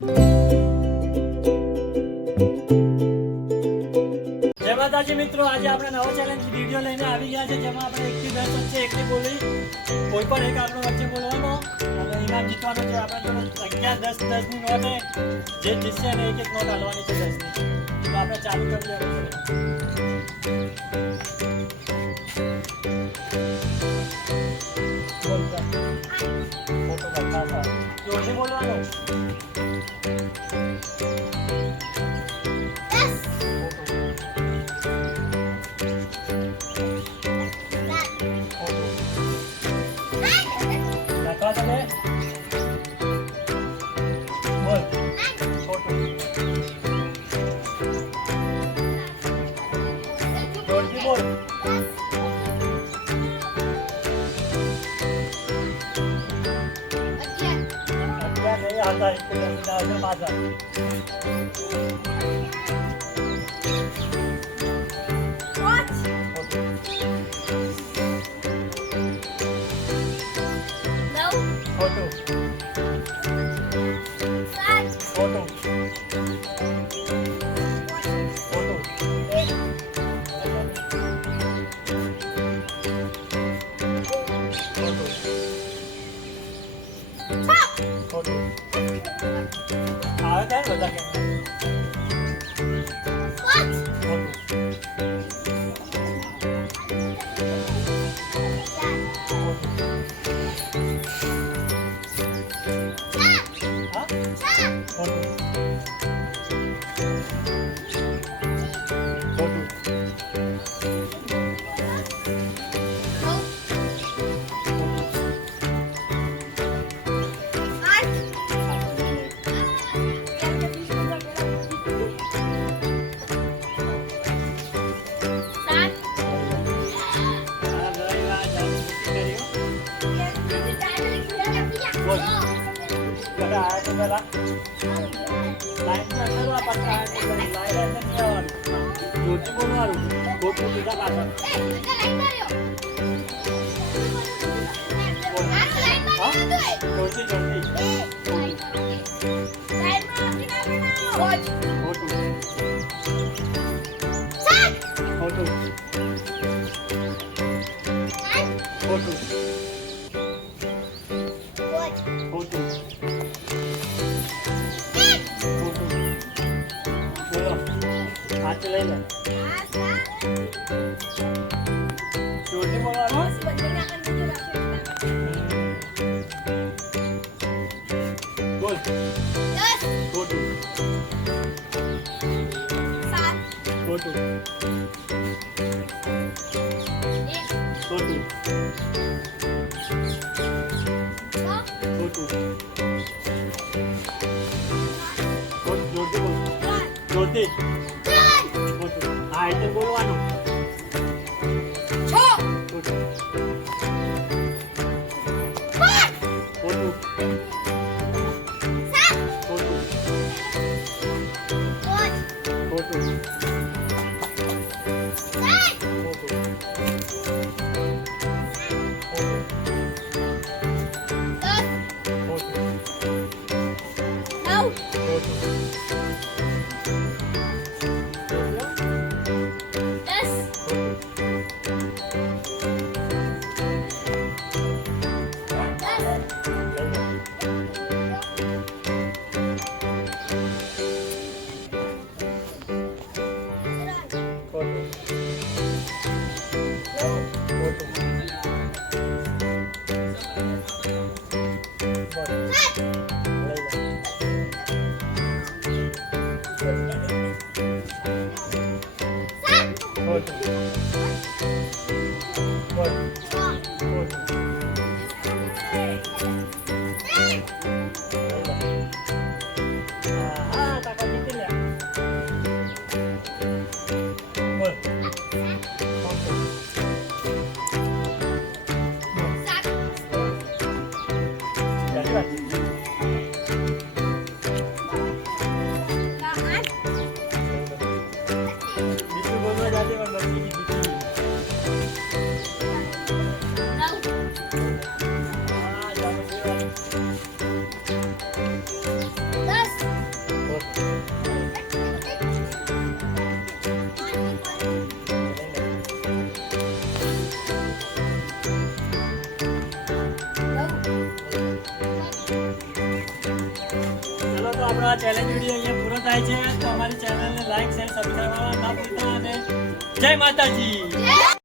જય માતાજી મિત્રો, આજે આપણે નવો ચેલેન્જ વિડીયો લઈને આવી ગયા છે, જેમાં આપણે 1 થી 10 વચ્ચે એકલી બોલી કોઈ પણ એક આંકડો વચ્ચે બોલવાનો અને ઇનામ જીતવાનો છે. આપણે જોડે 11, 10, 10 ની નોટ જે જીતશે એને એક એક નોટ હાલવાની છે 10 ની. તો આપણે ચાલુ કરી દઈએ. ફોટો બતાવતા જોરથી બોલવાનું. आता एक माझा फोटो फोटो फोटो फोटो આવે ત્યારે બધા કે હા એટલે બોલવાનું. આપણો આ ચેલેન્જ વિડીયો અહીંયા પૂરો થાય છે. તો અમારી ચેનલને લાઈક શેર સબસ્ક્રાઈબ કરવાનું ના ભૂલતા અને જય માતાજી.